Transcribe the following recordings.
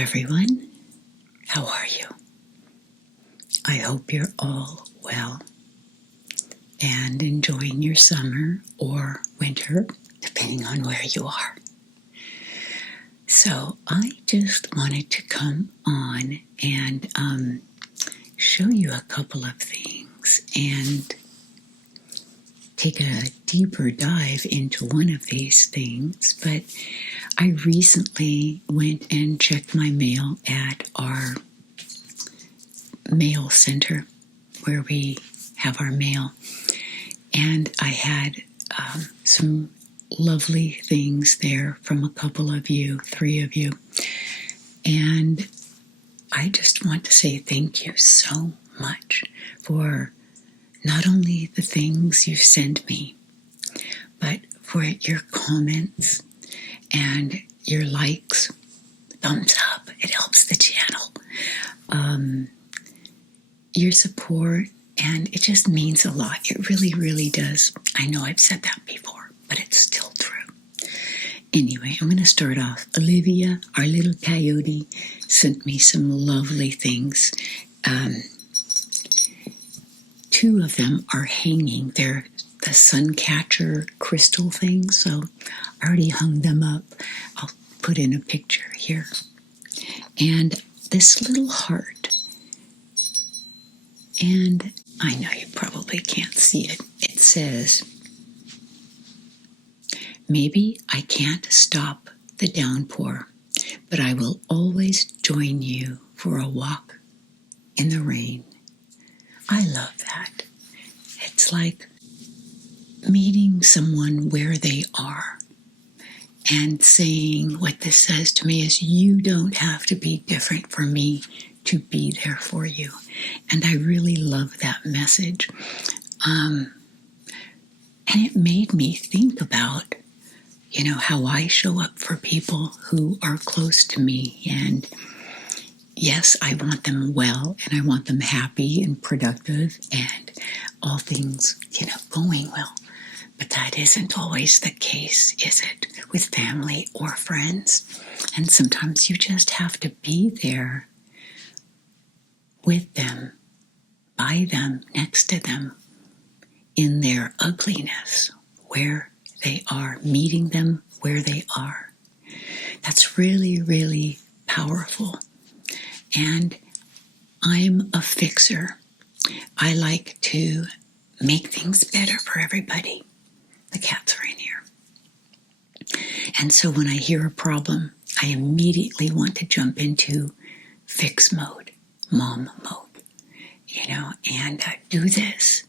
everyone. How are you? I hope you're all well and enjoying your summer or winter, depending on where you are. So I just wanted to come on and show you a couple of things and take a deeper dive into one of these things. But I recently went and checked my mail at our mail center where we have our mail. And I had some lovely things there from a couple of you, 3 of you. And I just want to say thank you so much for not only the things you send me, but for your comments and your likes, thumbs up. It helps the channel. Your support, and it just means a lot. It really, really does. I know I've said that before, but it's still true. Anyway, I'm going to start off. Olivia, our little coyote, sent me some lovely things. 2 of them are hanging. They're the sun catcher crystal things, so I already hung them up. I'll put in a picture here. And this little heart, and I know you probably can't see it. It says, "Maybe I can't stop the downpour, but I will always join you for a walk in the rain." I love that. It's like meeting someone where they are and saying what this says to me is, you don't have to be different for me to be there for you. And I really love that message. And it made me think about, how I show up for people who are close to me. And yes, I want them well, and I want them happy and productive and all things, going well. But that isn't always the case, is it? With family or friends. And sometimes you just have to be there with them, by them, next to them, in their ugliness, where they are, meeting them where they are. That's really, really powerful. And I'm a fixer. I like to make things better for everybody. The cats are in here. And so when I hear a problem, I immediately want to jump into fix mode, mom mode, and do this,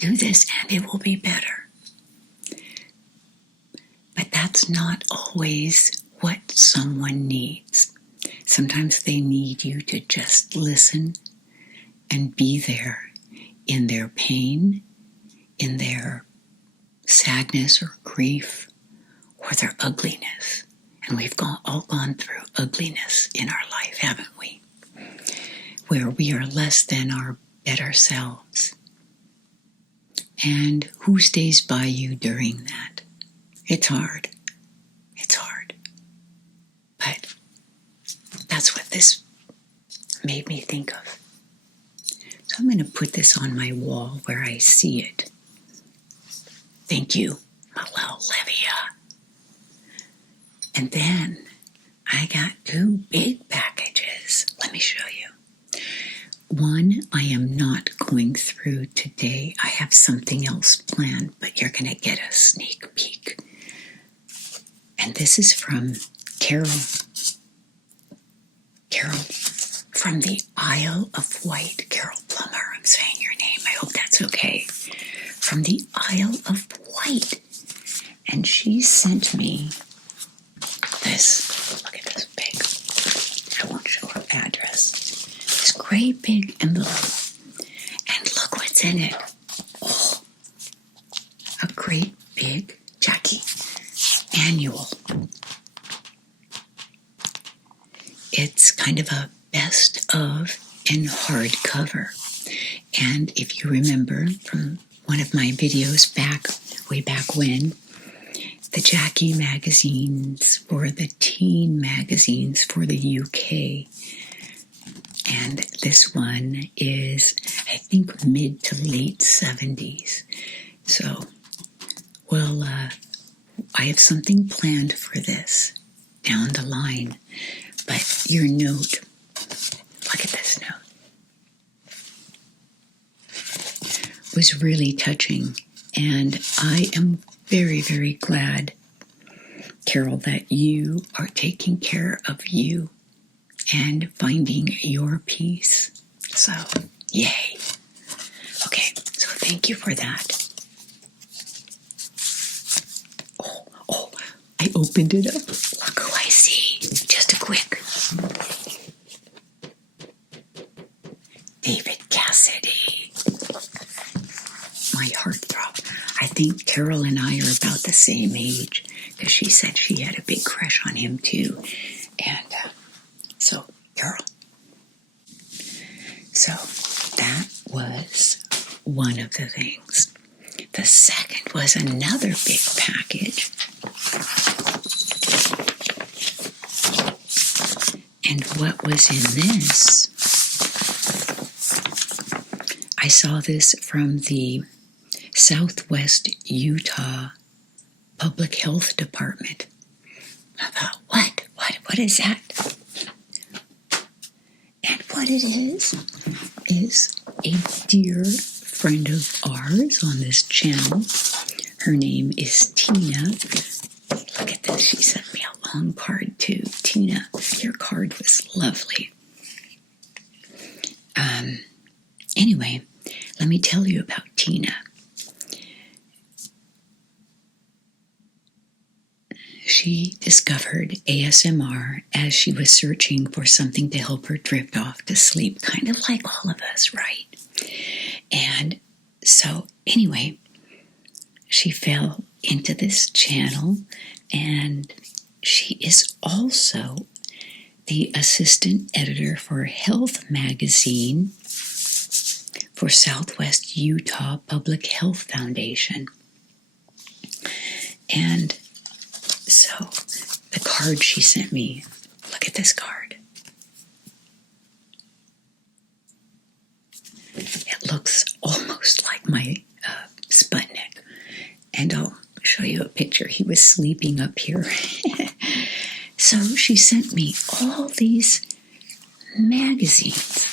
and it will be better. But that's not always what someone needs. Sometimes they need you to just listen and be there in their pain, in their sadness or grief, or their ugliness. And we've all gone through ugliness in our life, haven't we? Where we are less than our better selves. And who stays by you during that? It's hard. It's hard. But that's what this made me think of. So I'm going to put this on my wall where I see it. Thank you, my little Olivia. And then I got 2 big packages. Let me show you. One I am not going through today. I have something else planned, but you're going to get a sneak peek. And this is from Carol. Carol from the Isle of Wight. Carol Plummer, I'm saying your name. I hope that's okay. From the Isle of Wight. And she sent me this. Look at this big. I won't show her address. This great big envelope. And look what's in it. Oh, a great big Jackie annual. It's kind of a best of in hardcover. And if you remember from one of my videos way back when, the Jackie magazines or the teen magazines for the UK. And this one is, I think, mid to late 70s. So, well, I have something planned for this down the line. But your note, look at this note, was really touching. And I am very, very glad, Carol, that you are taking care of you and finding your peace. So, yay. Okay, so thank you for that. Oh, I opened it up. Look who I see. Just a quick. David Cassidy. My heartthrob. I think Carol and I are about the same age, because she said she had a big crush on him too. And so, Carol. So that was one of the things. The second was another big package. And what was in this? I saw this from the Southwest Utah Public Health Department. I thought, what is that? And what it is a dear friend of ours on this channel. Her name is Tina. Look at this. She sent me a long card too. Tina, your card was lovely. Anyway, let me tell you about Tina. She discovered ASMR as she was searching for something to help her drift off to sleep, kind of like all of us, right? And so, anyway, she fell into this channel, and she is also the assistant editor for Health Magazine for Southwest Utah Public Health Foundation. And so, the card she sent me, look at this card. It looks almost like my Sputnik. And I'll show you a picture. He was sleeping up here. So she sent me all these magazines.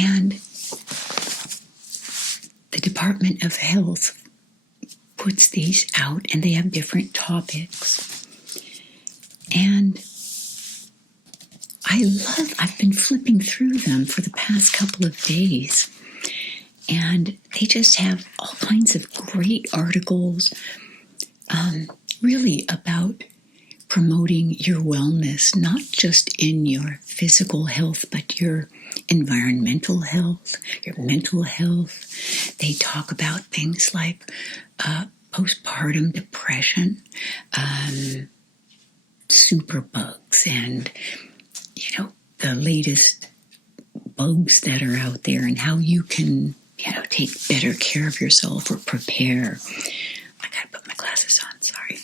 And the Department of Health puts these out, and they have different topics. And I've been flipping through them for the past couple of days, and they just have all kinds of great articles, really about promoting your wellness, not just in your physical health, but your environmental health, your mental health. They talk about things like postpartum depression, superbugs, and the latest bugs that are out there, and how you can take better care of yourself or prepare. I gotta put my glasses on, sorry.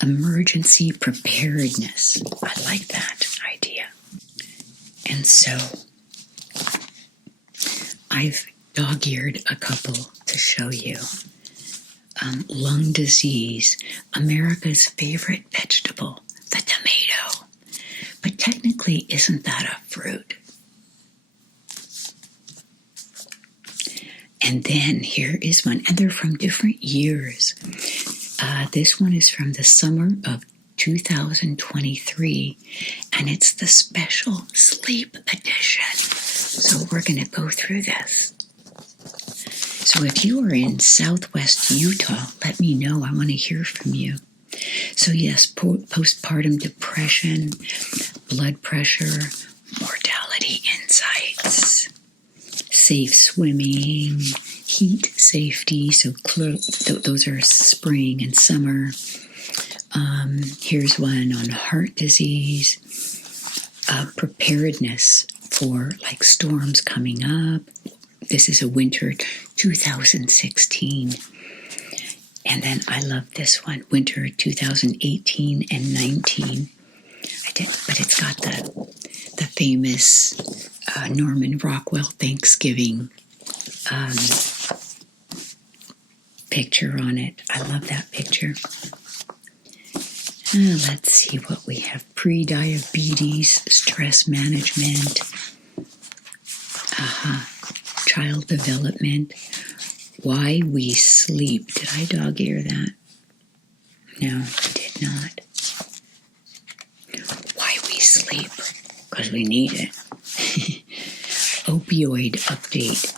Emergency preparedness. I like that idea. And so I've dog-eared a couple to show you. Lung disease, America's favorite vegetable, the tomato. But technically, isn't that a fruit? And then here is one, and they're from different years. This one is from the summer of 2023, and it's the special sleep edition. So we're going to go through this. So if you are in Southwest Utah, let me know. I want to hear from you. So yes, postpartum depression, blood pressure, mortality insights, safe swimming, heat safety, so those are spring and summer. Here's one on heart disease, preparedness for like storms coming up. This is a winter 2016. And then I love this one, winter 2018 and 19. But it's got the famous Norman Rockwell Thanksgiving picture on it. I love that picture. Let's see what we have. Pre-diabetes, stress management, child development, why we sleep. Did I dog ear that? No, I did not. Why we sleep, because we need it. Opioid update.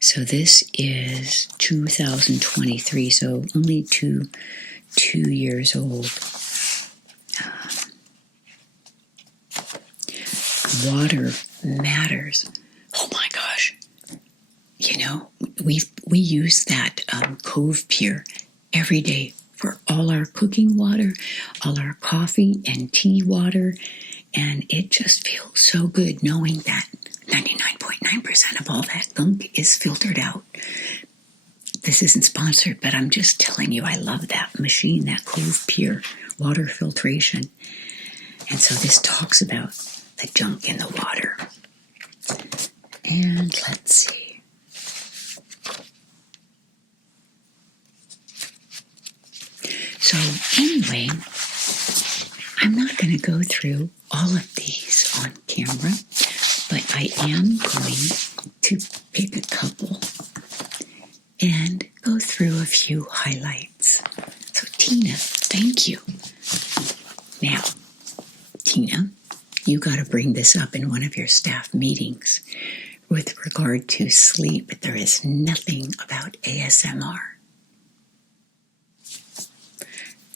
So this is 2023, so only two years old. Water matters. Oh my gosh. You know, we use that Cove Pure every day for all our cooking water, all our coffee and tea water, and it just feels so good knowing that 99.9% of all that gunk is filtered out. This isn't sponsored, but I'm just telling you, I love that machine, that Cove Pure water filtration. And so this talks about the junk in the water. And let's see. So anyway, I'm not going to go through all of these on camera, but I am going to pick a couple and go through a few highlights. So Tina, thank you. Now, Tina, you got to bring this up in one of your staff meetings. With regard to sleep, there is nothing about ASMR.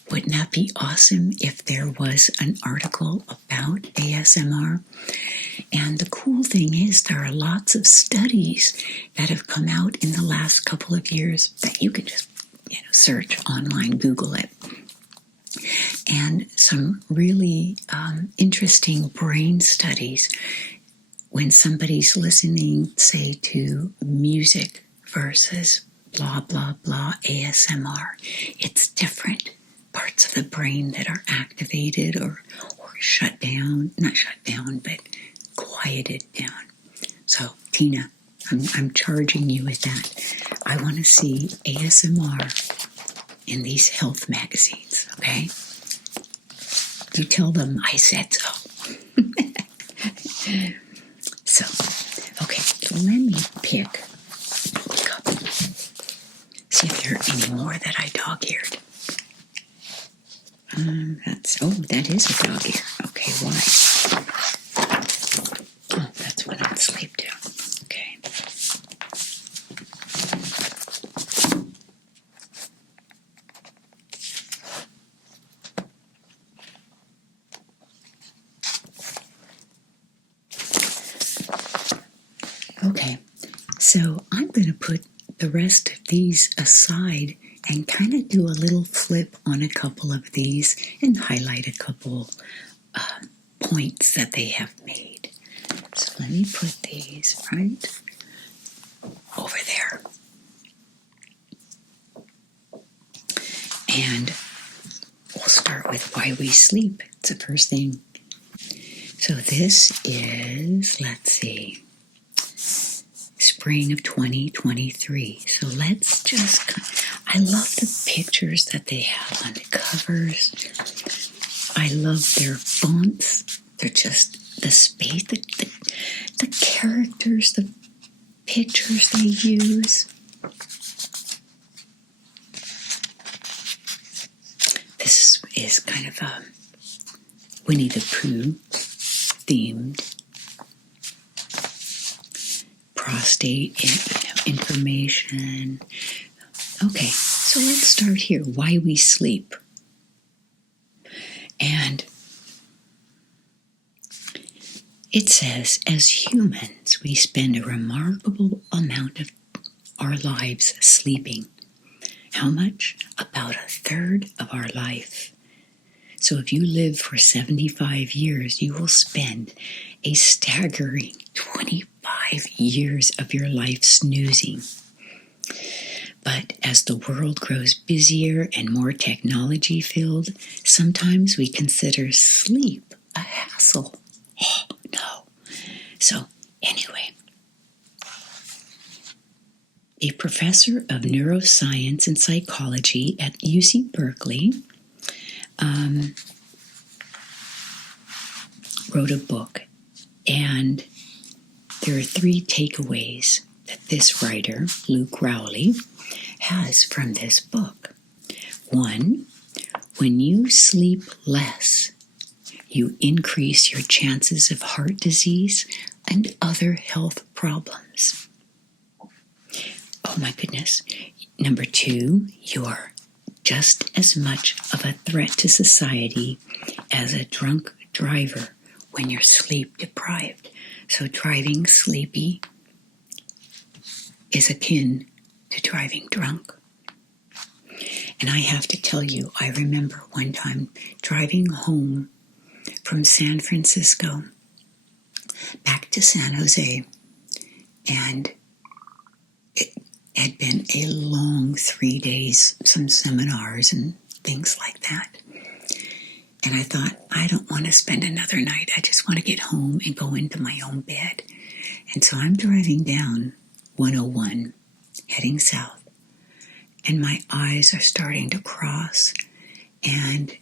Wouldn't that be awesome if there was an article about ASMR? And the cool thing is there are lots of studies that have come out in the last couple of years that you can just search online, Google it. And some really interesting brain studies when somebody's listening, say, to music versus blah, blah, blah, ASMR. It's different parts of the brain that are activated or shut down, not shut down, but quieted down. So, Tina, I'm charging you with that. I want to see ASMR in these health magazines, okay? You tell them I said so. So let me pick a couple. See if there are any more that I dog-eared. That is a dog ear. Okay, why? Oh, that's when I'd sleep too. Okay. Okay, so I'm going to put the rest of these aside and kind of do a little flip on a couple of these and highlight a couple points that they have made. So let me put these right over there. And we'll start with why we sleep. It's the first thing. So this is, let's see, spring of 2023. So let's just, I love the pictures that they have on the covers. I love their fonts. They're just the space, the characters, the pictures they use. This is kind of a Winnie the Pooh themed prostate information. Okay, so let's start here. Why we sleep. And it says, as humans, we spend a remarkable amount of our lives sleeping. How much? About a third of our life. So if you live for 75 years, you will spend a staggering 25 years of your life snoozing. But as the world grows busier and more technology-filled, sometimes we consider sleep a hassle. Oh, no. So anyway, a professor of neuroscience and psychology at UC Berkeley wrote a book, and there are 3 takeaways that this writer, Luke Rowley, has from this book. 1, when you sleep less, you increase your chances of heart disease and other health problems. Oh my goodness. Number 2, you're just as much of a threat to society as a drunk driver when you're sleep deprived. So driving sleepy is akin to driving drunk. And I have to tell you, I remember one time driving home from San Francisco back to San Jose, and it had been a long 3 days, some seminars and things like that. And I thought, I don't want to spend another night. I just want to get home and go into my own bed. And so I'm driving down 101, heading south, and my eyes are starting to cross. And,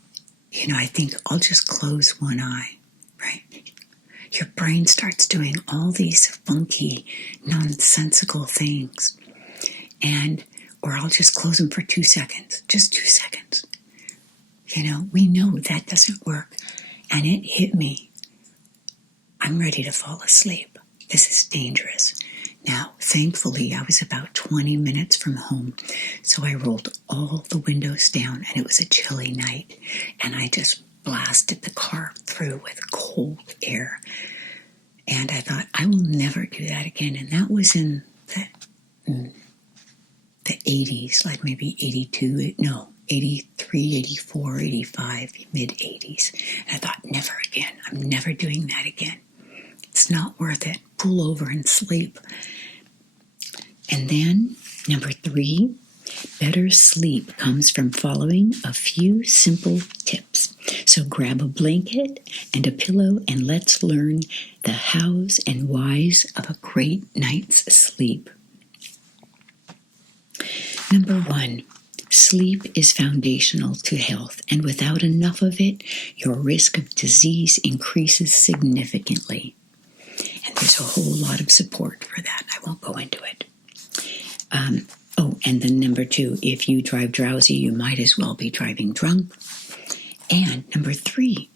I think I'll just close one eye, right? Your brain starts doing all these funky, nonsensical things. Or I'll just close them for 2 seconds, just 2 seconds. We know that doesn't work. And it hit me. I'm ready to fall asleep. This is dangerous. Now, thankfully, I was about 20 minutes from home, so I rolled all the windows down, and it was a chilly night, and I just blasted the car through with cold air. And I thought, I will never do that again. And that was in the 80s, like maybe 83, 84, 85, mid-80s. And I thought, never again. I'm never doing that again. It's not worth it. Pull over and sleep. And then, number 3, better sleep comes from following a few simple tips. So grab a blanket and a pillow, and let's learn the hows and whys of a great night's sleep. Number 1, sleep is foundational to health, and without enough of it, your risk of disease increases significantly. And there's a whole lot of support for that. I won't go into it. And then number 2, if you drive drowsy, you might as well be driving drunk. And number 3,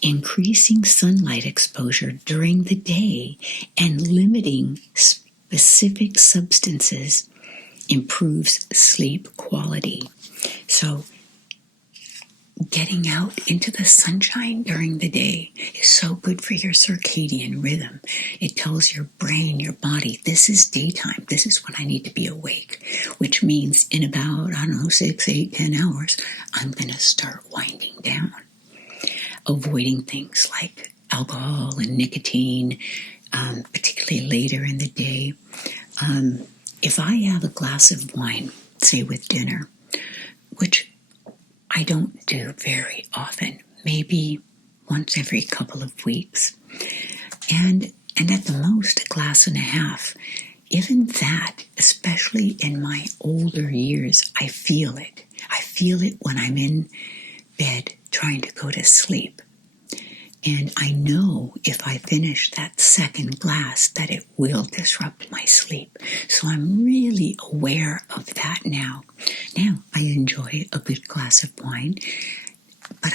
increasing sunlight exposure during the day and limiting specific substances improves sleep quality. So getting out into the sunshine during the day is so good for your circadian rhythm. It tells your brain, your body, this is daytime. This is when I need to be awake, which means in about, 6, 8, 10 hours, I'm going to start winding down. Avoiding things like alcohol and nicotine, particularly later in the day. If I have a glass of wine, say with dinner, which I don't do very often, maybe once every couple of weeks, and at the most a glass and a half, even that, especially in my older years, I feel it. I feel it when I'm in bed trying to go to sleep. And I know if I finish that second glass that it will disrupt my sleep. So I'm really aware of that now. Now, I enjoy a good glass of wine, but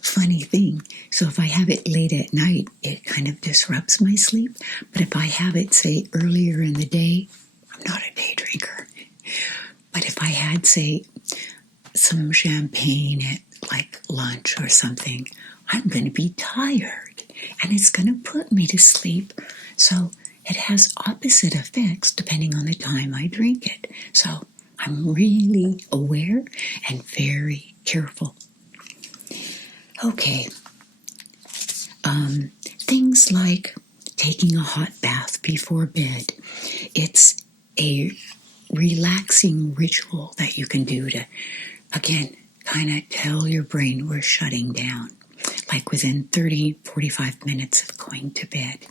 funny thing, so if I have it late at night, it kind of disrupts my sleep. But if I have it, say, earlier in the day, I'm not a day drinker. But if I had, say, some champagne at like lunch or something, I'm going to be tired, and it's going to put me to sleep. So it has opposite effects depending on the time I drink it. So I'm really aware and very careful. Okay. Things like taking a hot bath before bed. It's a relaxing ritual that you can do to, again, kind of tell your brain we're shutting down, like within 30, 45 minutes of going to bed.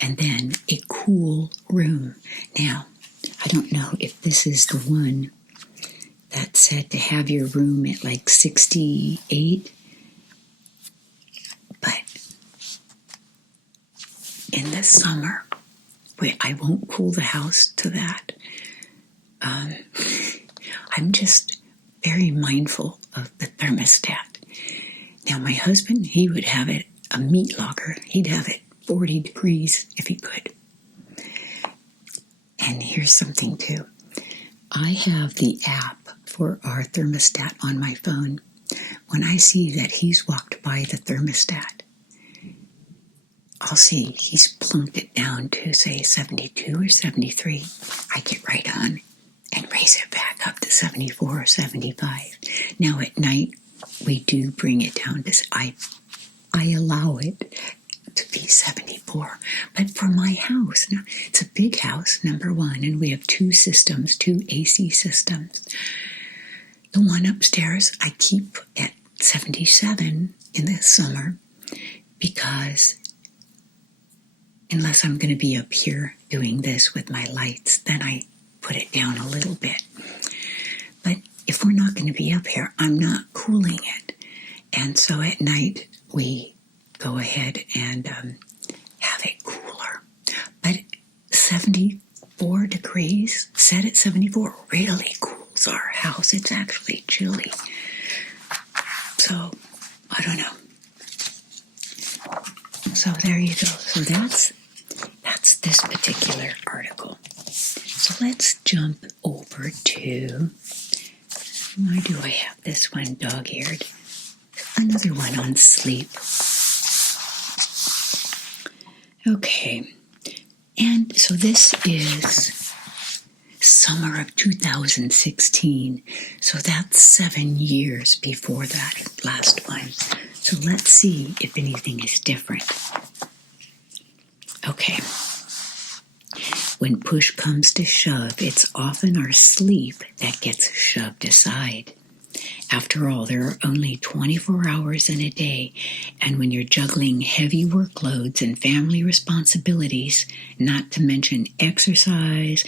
And then a cool room. Now, I don't know if this is the one that said to have your room at like 68, but in the summer, I won't cool the house to that. I'm just very mindful of the thermostat. Now, my husband, he would have it a meat locker. He'd have it 40 degrees if he could. And here's something too. I have the app for our thermostat on my phone. When I see that he's walked by the thermostat, I'll see he's plunked it down to, say, 72 or 73. I get right on and raise it back up to 74 or 75. Now at night, we do bring it down to, I allow it to be 74. But for my house, now, it's a big house, number one, and we have two AC systems. The one upstairs I keep at 77 in the summer because unless I'm going to be up here doing this with my lights, then I put it down a little bit. But if we're not going to be up here, I'm not cooling it. And so at night, we go ahead and have it cooler. But 74 degrees, set at 74, really cools our house. It's actually chilly. So, I don't know. So there you go. So that's this particular article. So let's jump over to, why do I have this one dog-eared? Another one on sleep. Okay. And so this is summer of 2016. So that's 7 years before that last one. So let's see if anything is different. Okay. When push comes to shove, it's often our sleep that gets shoved aside. After all, there are only 24 hours in a day, and when you're juggling heavy workloads and family responsibilities, not to mention exercise,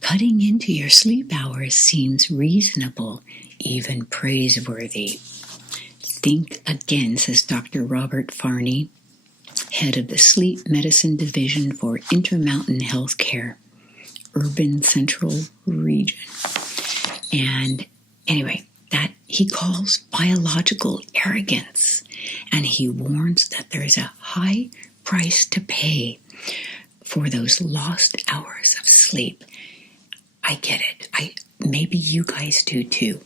cutting into your sleep hours seems reasonable, even praiseworthy. Think again, says Dr. Robert Farney, head of the Sleep Medicine Division for Intermountain Healthcare, Urban Central Region. And anyway, that he calls biological arrogance, and he warns that there's a high price to pay for those lost hours of sleep. I get it. Maybe you guys do too.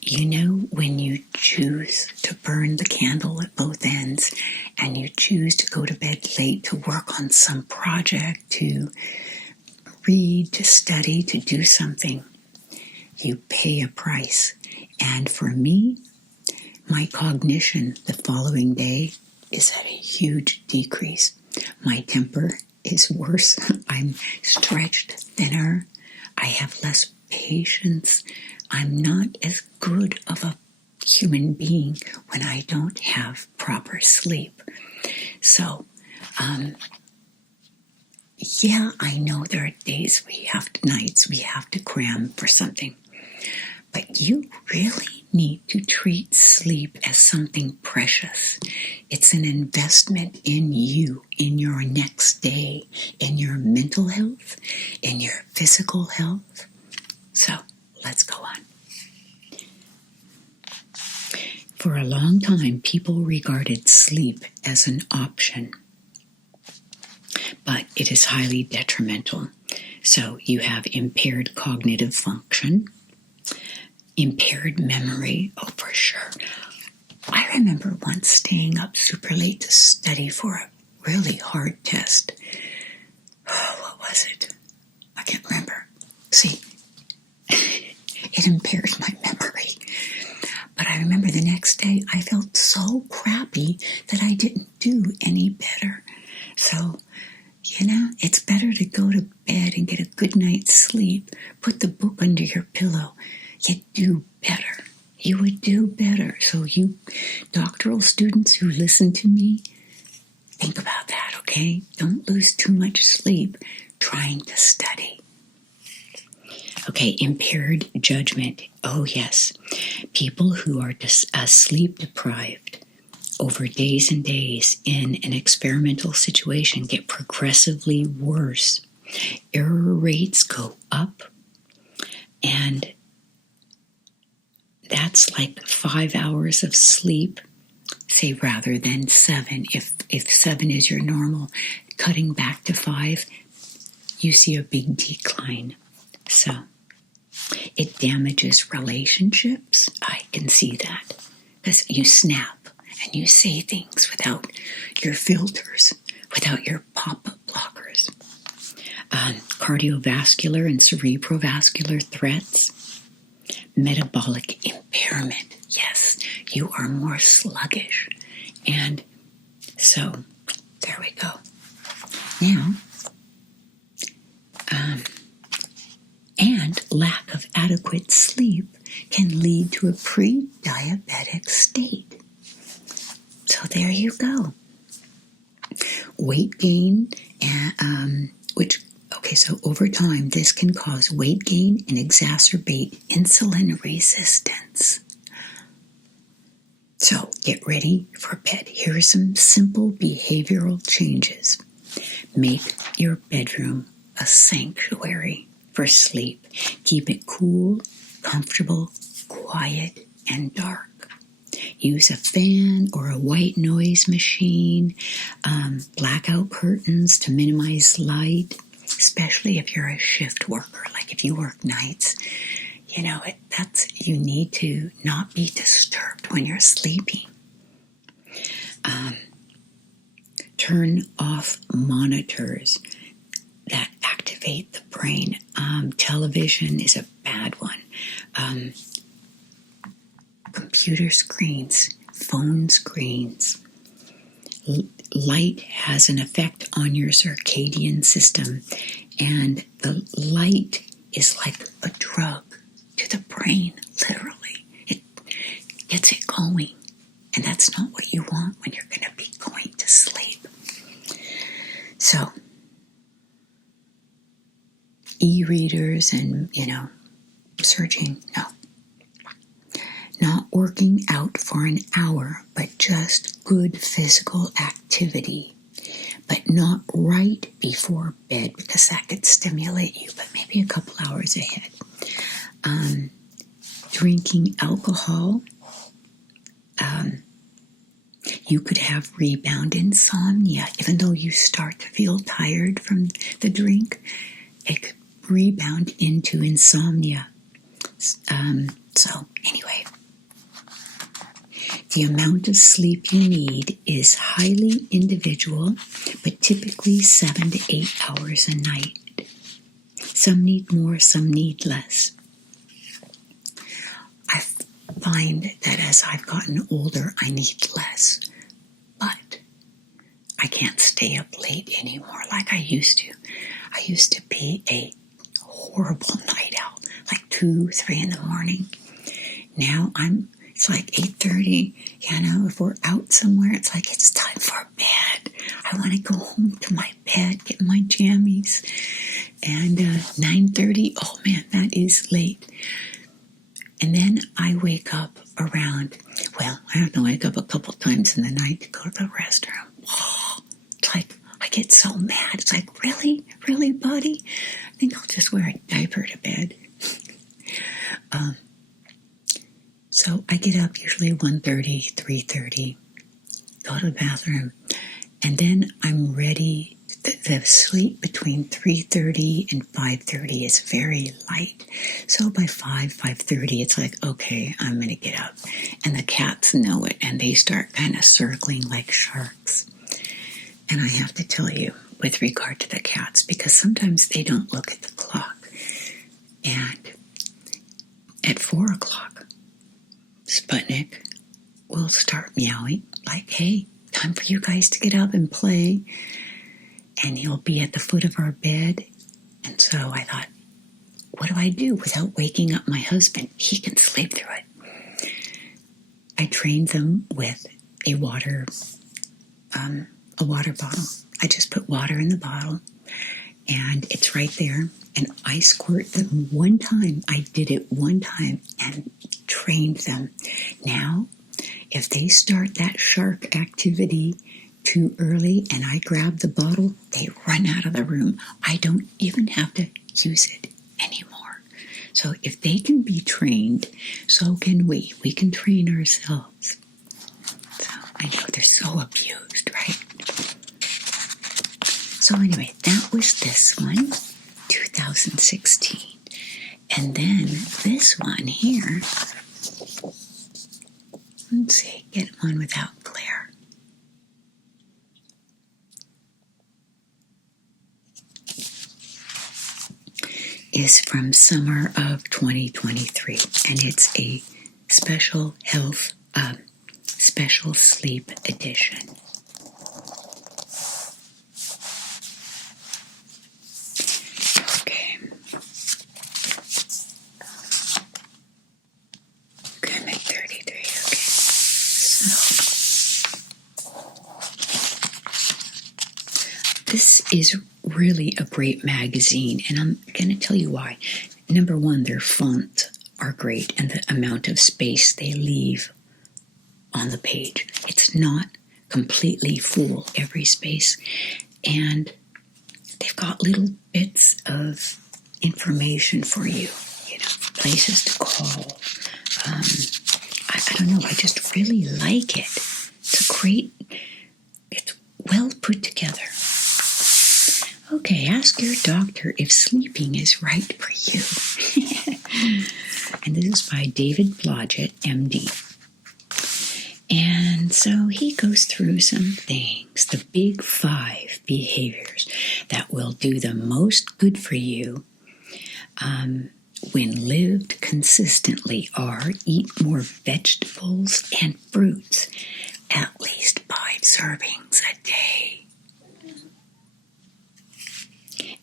You know, when you choose to burn the candle at both ends and you choose to go to bed late to work on some project, to read, to study, to do something, you pay a price. And for me, my cognition the following day is at a huge decrease. My temper is worse. I'm stretched thinner. I have less patience. I'm not as good of a human being when I don't have proper sleep. So, yeah, I know there are days nights we have to cram for something. But you really need to treat sleep as something precious. It's an investment in you, in your next day, in your mental health, in your physical health. So, let's go on. For a long time, people regarded sleep as an option, but it is highly detrimental. So you have impaired cognitive function, impaired memory, oh, for sure. I remember once staying up super late to study for a really hard test. Oh, what was it? I can't remember. See, it impairs my memory. But I remember the next day I felt so crappy that I didn't do any better. So, it's better to go to bed and get a good night's sleep. Put the book under your pillow. You'd do better. You would do better. So you doctoral students who listen to me, think about that, okay? Don't lose too much sleep trying to study. Okay, impaired judgment. Oh, yes. People who are sleep deprived over days and days in an experimental situation get progressively worse. Error rates go up, and that's like 5 hours of sleep, say, rather than 7. If 7 is your normal, cutting back to 5, you see a big decline. So it damages relationships. I can see that because you snap and you say things without your filters, without your pop-up blockers. Cardiovascular and cerebrovascular threats. Metabolic impairment. Yes, you are more sluggish. And so, there we go. Now, and lack of adequate sleep can lead to a pre-diabetic state. So there you go. Weight gain, so over time, this can cause weight gain and exacerbate insulin resistance. So get ready for bed. Here are some simple behavioral changes. Make your bedroom a sanctuary for sleep. Keep it cool, comfortable, quiet, and dark. Use a fan or a white noise machine, blackout curtains to minimize light, especially if you're a shift worker, like if you work nights. You need to not be disturbed when you're sleeping. Turn off monitors that activate the brain. Television is a bad one. Computer screens, phone screens. Light has an effect on your circadian system, and the light is like a drug to the brain, literally. It gets it going, and that's not what you want when you're going to be going to sleep. So, e-readers and, searching, no. Not working out for an hour, but just good physical activity. But not right before bed, because that could stimulate you, but maybe a couple hours ahead. Drinking alcohol. You could have rebound insomnia. Even though you start to feel tired from the drink, it could rebound into insomnia. So anyway, the amount of sleep you need is highly individual, but typically 7 to 8 hours a night. Some need more, some need less. I find that as I've gotten older, I need less, but I can't stay up late anymore like I used to. I used to be a horrible night owl, like 2, 3 in the morning. Now it's like 8:30, if we're out somewhere, it's like it's time for bed. I want to go home to my bed, get my jammies. And 9:30, oh man, that is late. And then I wake up around, I have to wake up a couple times in the night to go to the restroom. It's like, I get so mad. It's like, really? Really, buddy? I think I'll just wear a diaper to bed. So I get up usually 1:30, 3:30, go to the bathroom, and then I'm ready. The sleep between 3:30 and 5:30 is very light. So by 5:30, it's like, okay, I'm going to get up. And the cats know it, and they start kind of circling like sharks. And I have to tell you, with regard to the cats, because sometimes they don't look at the clock. And at 4 o'clock, Sputnik will start meowing like, hey, time for you guys to get up and play. And he'll be at the foot of our bed. And so I thought, what do I do without waking up my husband? He can sleep through it. I trained them with a water bottle. I just put water in the bottle, and it's right there. And I squirt them one time. I did it one time and trained them. Now, if they start that shark activity too early and I grab the bottle, they run out of the room. I don't even have to use it anymore. So if they can be trained, so can we. We can train ourselves. So I know they're so abused, right? So anyway, that was this one, 2016. And then this one here, let's see, get one without glare. Is from summer of 2023, and it's a special health, special sleep edition. Okay. Okay, I'm at 33. Okay. So this is really a great magazine, and I'm going to tell you why. Number one, their fonts are great, and the amount of space they leave on the page. It's not completely full, every space, and they've got little bits of information for you, places to call. I don't know, I just really like it. It's well put together. Okay, ask your doctor if sleeping is right for you. And this is by David Blodgett, MD. And so he goes through some things, the big 5 behaviors that will do the most good for you when lived consistently are eat more vegetables and fruits, at least 5 servings a day.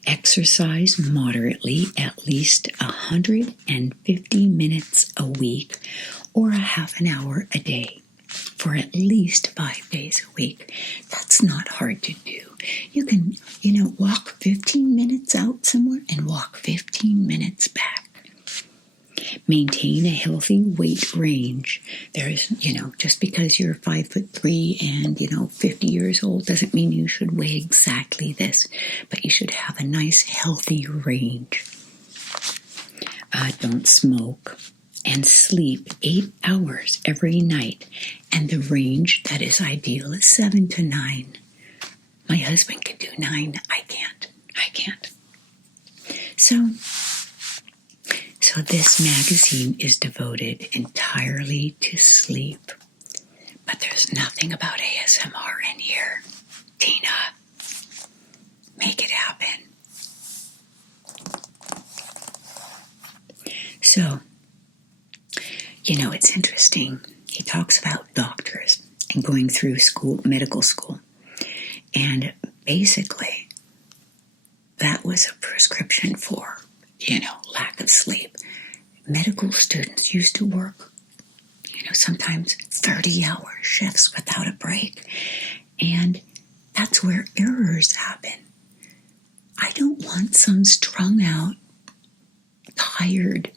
Exercise moderately, at least 150 minutes a week or a half an hour a day for at least 5 days a week. That's not hard to do. You can, walk 15 minutes out somewhere and walk 15 minutes back. Maintain a healthy weight range. There's, just because you're 5'3" and, 50 years old doesn't mean you should weigh exactly this, but you should have a nice healthy range. Don't smoke and sleep 8 hours every night, and the range that is ideal is 7 to 9. My husband can do 9. I can't. So this magazine is devoted entirely to sleep. But there's nothing about ASMR in here. Tina, make it happen. So, it's interesting. He talks about doctors and going through medical school. And basically, that was a prescription for lack of sleep. Medical students used to work, sometimes 30-hour shifts without a break. And that's where errors happen. I don't want some strung out, tired,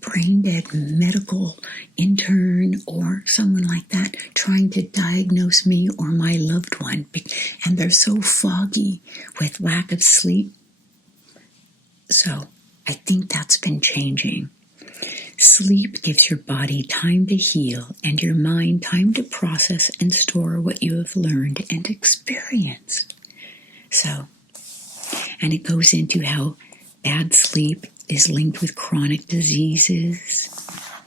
brain-dead medical intern or someone like that trying to diagnose me or my loved one. And they're so foggy with lack of sleep. So I think that's been changing. Sleep gives your body time to heal and your mind time to process and store what you have learned and experienced. So, and it goes into how bad sleep is linked with chronic diseases,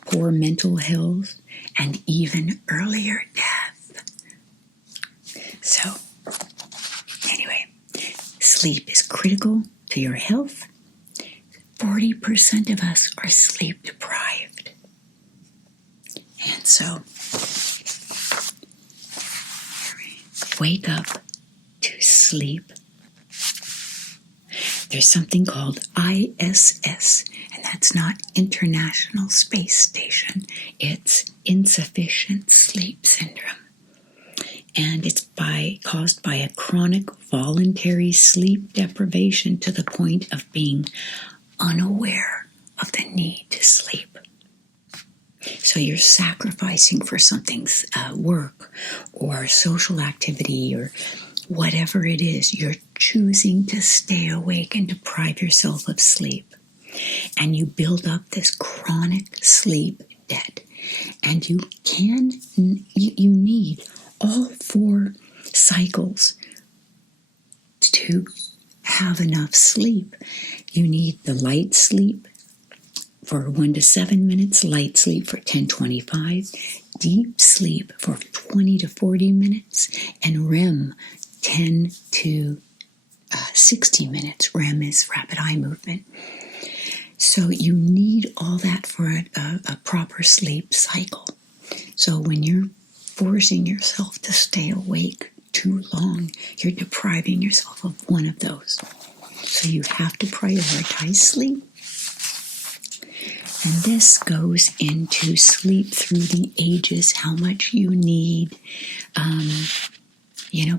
poor mental health, and even earlier death. So, anyway, sleep is critical to your health. 40% of us are sleep deprived. So, wake up to sleep. There's something called ISS, and that's not International Space Station. It's insufficient sleep syndrome. And it's caused by a chronic voluntary sleep deprivation to the point of being unaware of the need to sleep. So you're sacrificing for something's work or social activity or whatever it is. You're choosing to stay awake and deprive yourself of sleep. And you build up this chronic sleep debt. And you need all 4 cycles to have enough sleep. You need the light sleep for 1 to 7 minutes, light sleep for 10-25, deep sleep for 20 to 40 minutes, and REM 10 to 60 minutes. REM is rapid eye movement. So you need all that for a proper sleep cycle. So when you're forcing yourself to stay awake too long, you're depriving yourself of one of those. So you have to prioritize sleep. And this goes into sleep through the ages, how much you need,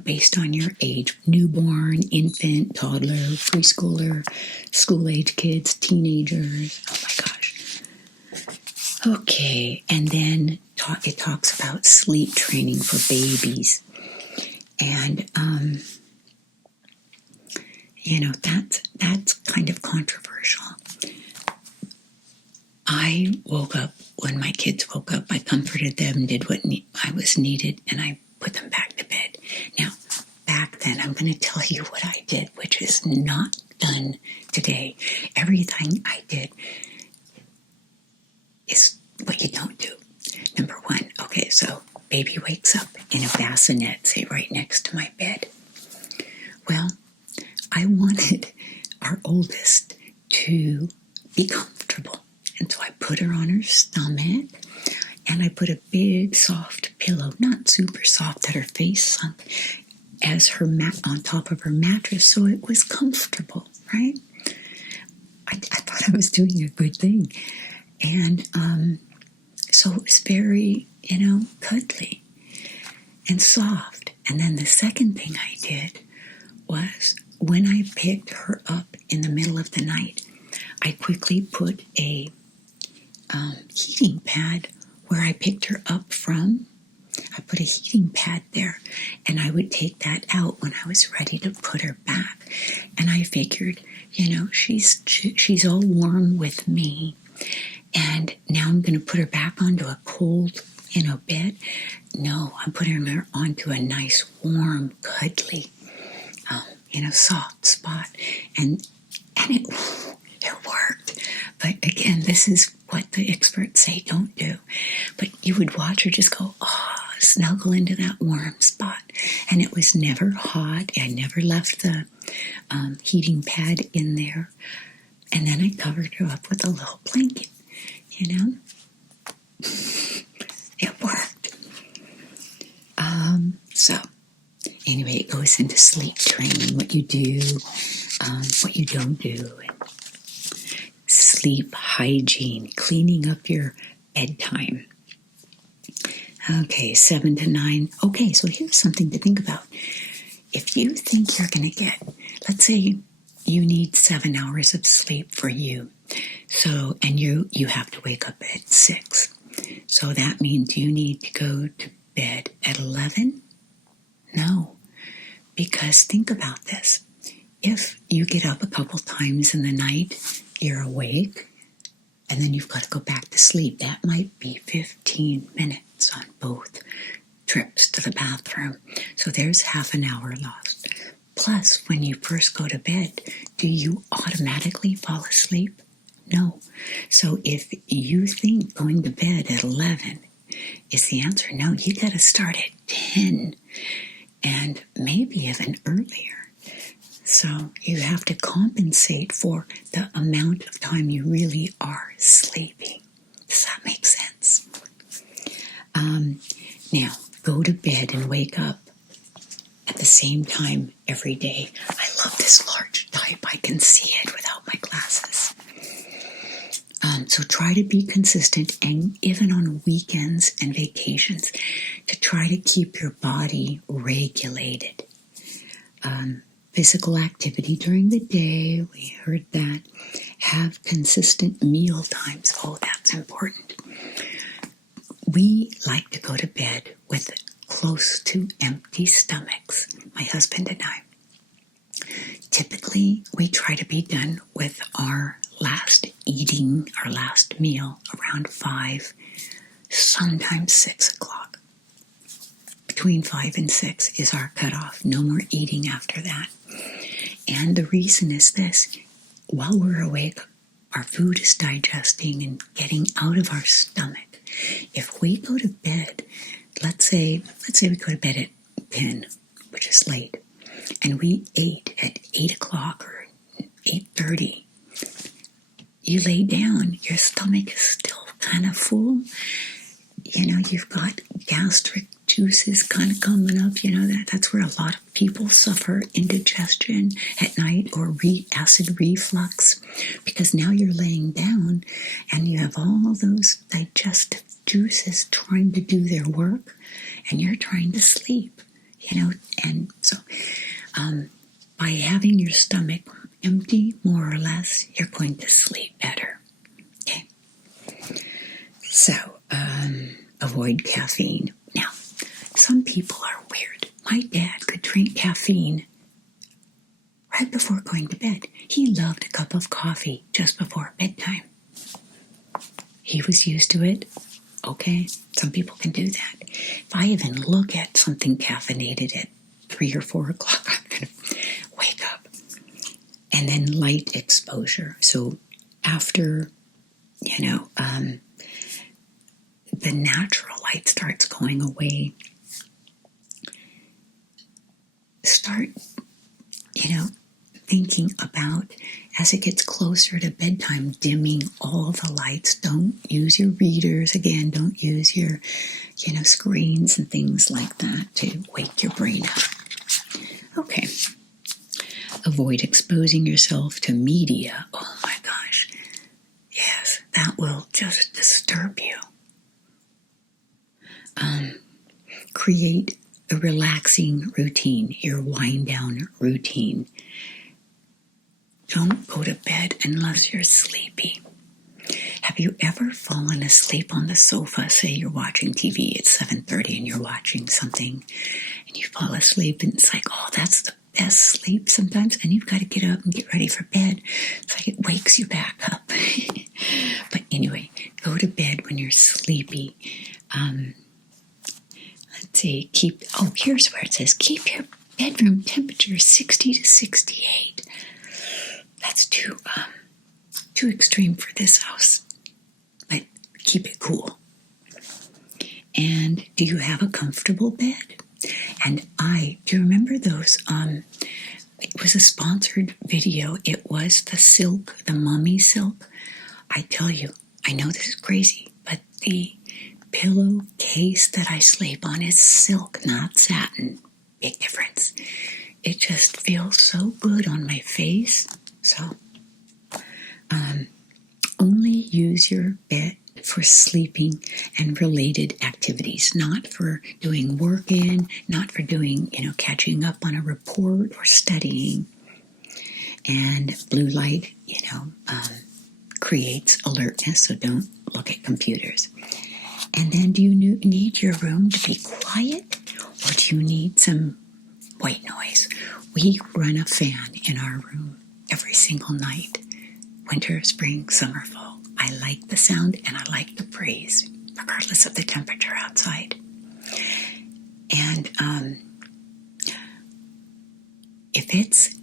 based on your age. Newborn, infant, toddler, preschooler, school-age kids, teenagers. Oh my gosh. Okay, and then it talks about sleep training for babies. And, that's kind of controversial. I woke up, when my kids woke up, I comforted them, did what I was needed, and I put them back to bed. Now, back then, I'm going to tell you what I did, which is not done today. Everything I did is what you don't do. Number 1, okay, so baby wakes up in a bassinet, say right next to my bed. Well, I wanted our oldest to be comfortable. And so I put her on her stomach, and I put a big soft pillow, not super soft, that her face sunk, as her on top of her mattress, so it was comfortable, right? I thought I was doing a good thing. And so it was very, cuddly and soft. And then the second thing I did was, when I picked her up in the middle of the night, I quickly put a heating pad where I picked her up from. I put a heating pad there, and I would take that out when I was ready to put her back. And I figured, she's all warm with me, and now I'm going to put her back onto a cold, bed. No, I'm putting her onto a nice, warm, cuddly, soft spot, and it worked. But again, this is what the experts say don't do. But you would watch her just go, snuggle into that warm spot. And it was never hot. I never left the heating pad in there. And then I covered her up with a little blanket, It worked. So anyway, it goes into sleep training, what you do, what you don't do, and sleep hygiene, cleaning up your bedtime. Okay, 7 to 9. Okay, so here's something to think about. If you think you're going to get, let's say you need 7 hours of sleep for you. So, and you have to wake up at 6. So that means you need to go to bed at 11? No, because think about this. If you get up a couple times in the night, you're awake, and then you've got to go back to sleep. That might be 15 minutes on both trips to the bathroom. So there's half an hour lost. Plus, when you first go to bed, do you automatically fall asleep? No. So if you think going to bed at 11 is the answer, no, you got to start at 10 and maybe even earlier. So you have to compensate for the amount of time you really are sleeping. Does that make sense? Now, go to bed and wake up at the same time every day. I love this large type. I can see it without my glasses. So try to be consistent, and even on weekends and vacations, to try to keep your body regulated. Physical activity during the day, we heard that. Have consistent meal times. Oh, that's important. We like to go to bed with close to empty stomachs, my husband and I. Typically, we try to be done with our last meal around 5, sometimes 6 o'clock. Between 5 and 6 is our cutoff. No more eating after that. And the reason is this: while we're awake, our food is digesting and getting out of our stomach. If we go to bed, let's say we go to bed at 10, which is late, and we ate at 8 o'clock or 8:30, you lay down, your stomach is still kind of full. You've got gastric juices kind of coming up. That's where a lot of people suffer indigestion at night or acid reflux, because now you're laying down and you have all those digestive juices trying to do their work, and you're trying to sleep. And so by having your stomach empty, more or less, you're going to sleep better. Okay. So, avoid caffeine. Now, some people are weird. My dad could drink caffeine right before going to bed. He loved a cup of coffee just before bedtime. He was used to it. Okay, some people can do that. If I even look at something caffeinated at 3 or 4 o'clock, I'm going to wake up. And then light exposure. So after, the natural light starts going away, start, thinking about, as it gets closer to bedtime, dimming all the lights. Don't use your readers again. Don't use your, screens and things like that to wake your brain up. Okay. Avoid exposing yourself to media. Oh my gosh. Yes, that will just disturb you. Create a relaxing routine, your wind down routine. Don't go to bed unless you're sleepy. Have you ever fallen asleep on the sofa? Say you're watching TV at 7:30 and you're watching something and you fall asleep, and it's like, oh, that's the best sleep sometimes, and you've got to get up and get ready for bed. It's like it wakes you back up. But anyway, go to bed when you're sleepy. Let's see, here's where it says, keep your bedroom temperature 60 to 68. That's too extreme for this house, but keep it cool. And do you have a comfortable bed? And do you remember those, it was a sponsored video. It was the mummy silk. I tell you, I know this is crazy, but the pillowcase that I sleep on is silk, not satin. Big difference. It just feels so good on my face. So, only use your bed for sleeping and related activities, not for doing work not for doing, catching up on a report or studying. And blue light, creates alertness, so don't look at computers. And then, do you need your room to be quiet, or do you need some white noise? We run a fan in our room every single night. Winter, spring, summer, fall. I like the sound and I like the breeze, regardless of the temperature outside. And if it's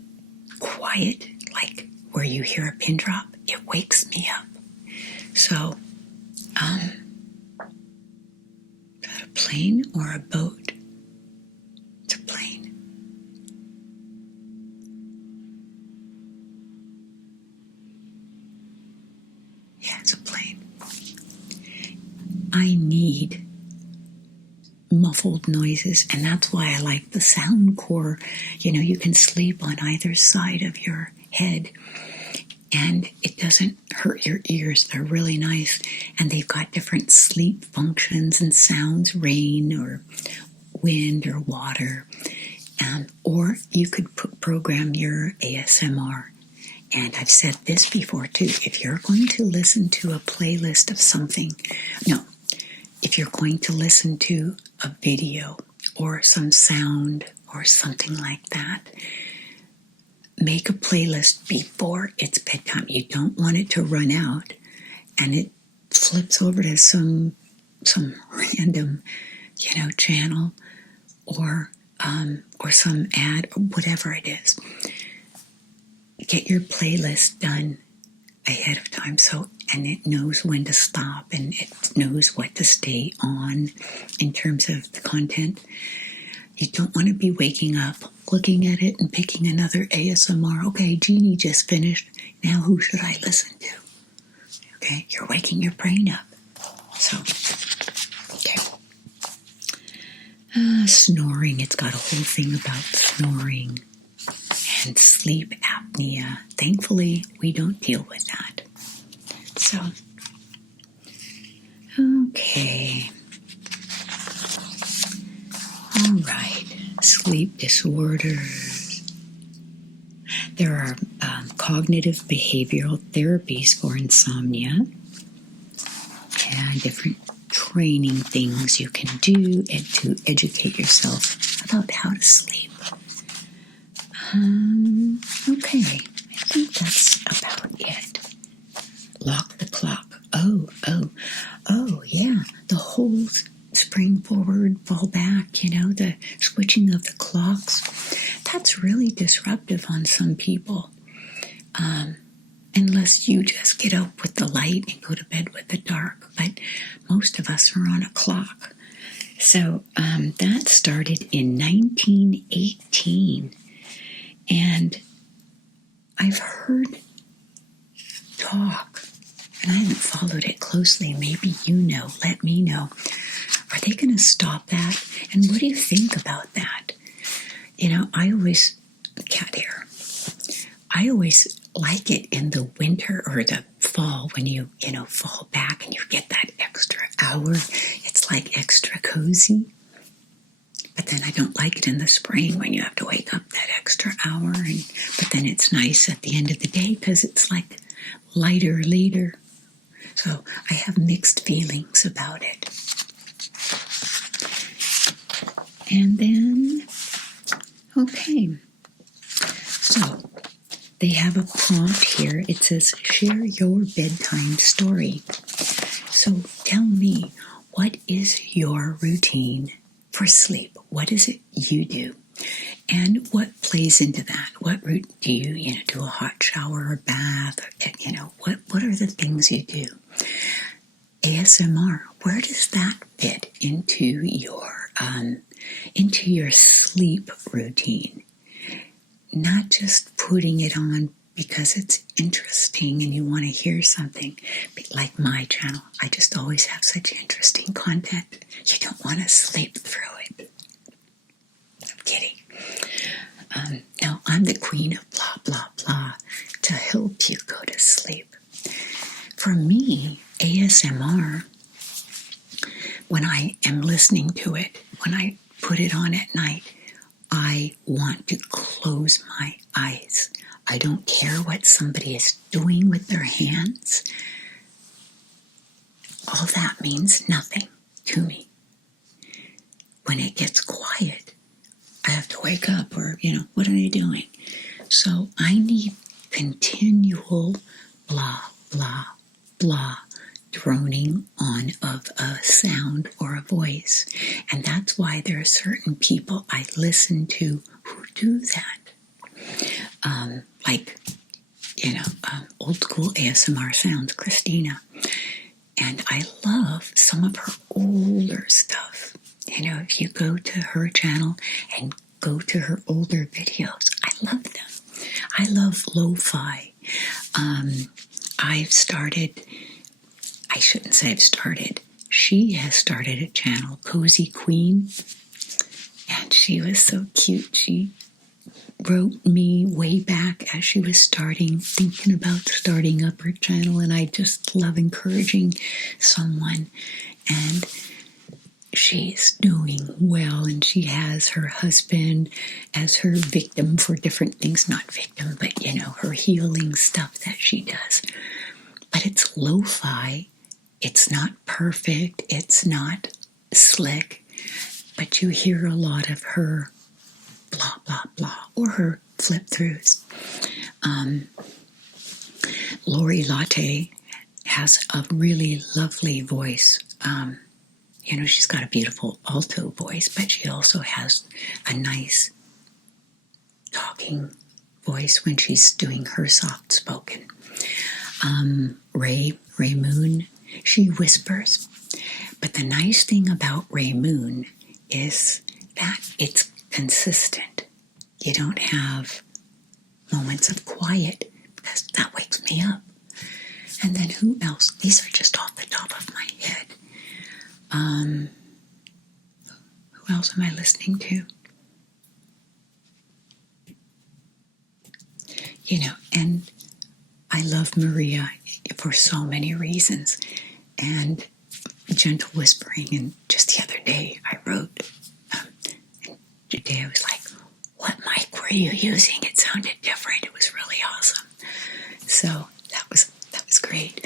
quiet, like where you hear a pin drop, it wakes me up. So, is that a plane or a boat? It's a plane. Yeah, it's a plane. I need muffled noises, and that's why I like the sound core. You can sleep on either side of your head, and it doesn't hurt your ears. They're really nice, and they've got different sleep functions and sounds, rain or wind or water. Or you could program your ASMR. And I've said this before too, if you're going to listen to a playlist of something, if you're going to listen to a video or some sound or something like that, make a playlist before it's bedtime. You don't want it to run out and it flips over to some random, channel or some ad or whatever it is. Get your playlist done ahead of time and it knows when to stop and it knows what to stay on in terms of the content. You don't want to be waking up, looking at it and picking another ASMR. Okay, Jeannie just finished. Now who should I listen to? Okay, you're waking your brain up. So, okay. Snoring. It's got a whole thing about snoring and sleep apnea. Thankfully, we don't deal with that. So, okay. All right. Sleep disorders. There are cognitive behavioral therapies for insomnia and different training things you can do and to educate yourself about how to sleep. Okay, I think that's about it. Lock the clock. Oh, yeah. The whole spring forward, fall back, the switching of the clocks. That's really disruptive on some people. Unless you just get up with the light and go to bed with the dark. But most of us are on a clock. So that started in 1918. And I've heard talk, and I haven't followed it closely. Maybe let me know. Are they going to stop that? And what do you think about that? I always like it in the winter or the fall when you fall back and you get that extra hour. It's like extra cozy. But then I don't like it in the spring when you have to wake up that extra hour. But then it's nice at the end of the day because it's like lighter later. So I have mixed feelings about it. And then, okay. So they have a prompt here. It says, share your bedtime story. So tell me, what is your routine for sleep? What is it you do? And what plays into that? What route do you, do a hot shower or bath? What are the things you do? ASMR, where does that fit into your sleep routine? Not just putting it on because it's interesting and you want to hear something. But like my channel, I just always have such interesting content. You don't want to sleep through it. I'm kidding. No, I'm the queen of blah, blah, blah to help you go to sleep. For me, ASMR, when I am listening to it, when I put it on at night, I want to close my eyes. I don't care what somebody is doing with their hands. All that means nothing to me. When it gets quiet, I have to wake up or, what are they doing? So I need continual blah, blah, blah droning on of a sound or a voice. And that's why there are certain people I listen to who do that. Old school ASMR sounds, Christina. And I love some of her older stuff. If you go to her channel and go to her older videos, I love them. I love lo-fi. she has started a channel, Cozy Queen, and she was so cute. She wrote me way back as she was thinking about starting up her channel, and I just love encouraging someone. And she's doing well, and she has her husband as her victim for different things. Not victim, but her healing stuff that she does. But it's lo-fi. It's not perfect. It's not slick. But you hear a lot of her blah, blah, blah, or her flip-throughs. Lori Latte has a really lovely voice. She's got a beautiful alto voice, but she also has a nice talking voice when she's doing her soft-spoken. Ray Moon, she whispers. But the nice thing about Ray Moon is that it's consistent. You don't have moments of quiet because that wakes me up. And then who else? These are just off the top of my head. Who else am I listening to? And I love Maria for so many reasons. And gentle whispering. And just the other day I wrote, and today I was like, what mic were you using? It sounded different. It was really awesome. So that was great.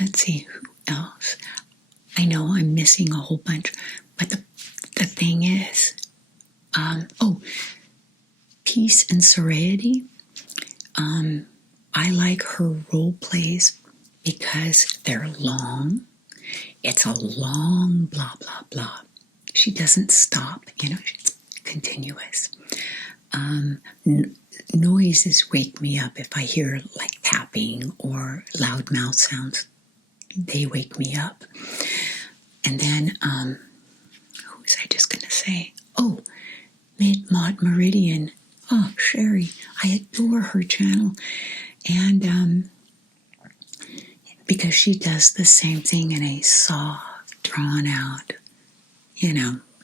Let's see, who else? I know I'm missing a whole bunch, but the thing is, Peace and Serenity. I like her role plays because they're long. It's a long blah, blah, blah. She doesn't stop, it's continuous. Noises wake me up if I hear like tapping or loud mouth sounds. They wake me up. And then, who was I just going to say? Oh, Mid-Mod Meridian. Oh, Sherry. I adore her channel. And because she does the same thing in a soft, drawn out,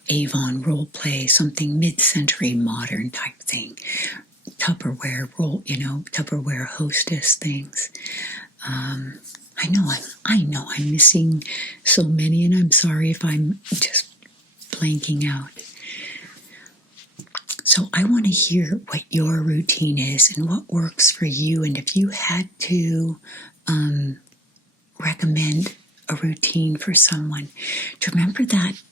Avon role play, something mid-century modern type thing. Tupperware role, Tupperware hostess things. I know I'm missing so many, and I'm sorry if I'm just blanking out. So I want to hear what your routine is and what works for you. And if you had to recommend a routine for someone, do you remember that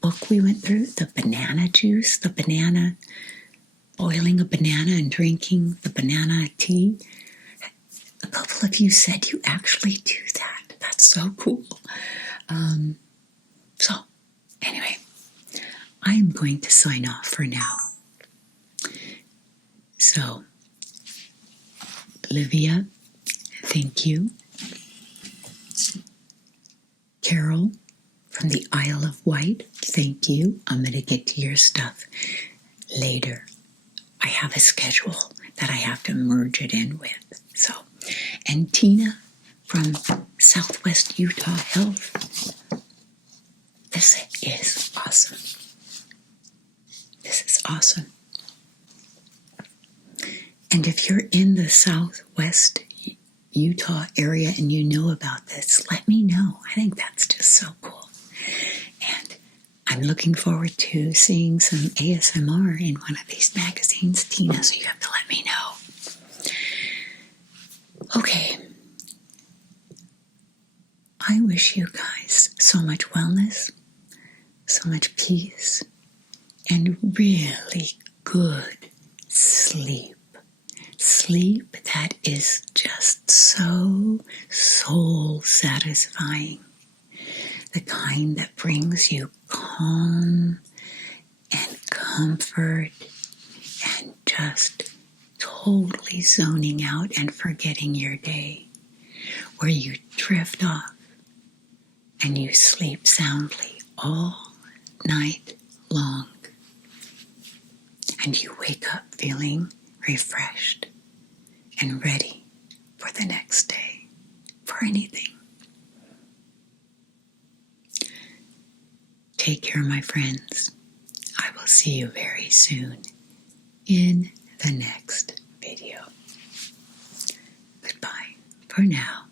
book we went through, the banana juice, boiling a banana and drinking the banana tea? A couple of you said you actually do that. That's so cool. So anyway, I am going to sign off for now. So, Olivia, thank you. Carol from the Isle of Wight, thank you. I'm going to get to your stuff later. I have a schedule that I have to merge it in with. So, and Tina from Southwest Utah Health. This is awesome. This is awesome. And if you're in the Southwest Utah area and you know about this, let me know. I think that's just so cool. And I'm looking forward to seeing some ASMR in one of these magazines, Tina, so you have to let me know. Okay. I wish you guys so much wellness, so much peace, and really good sleep. Sleep that is just so soul satisfying. The kind that brings you calm and comfort and just totally zoning out and forgetting your day. Where you drift off and you sleep soundly all night long. And you wake up feeling refreshed and ready for the next day, for anything. Take care, my friends. I will see you very soon in the next video. Goodbye for now.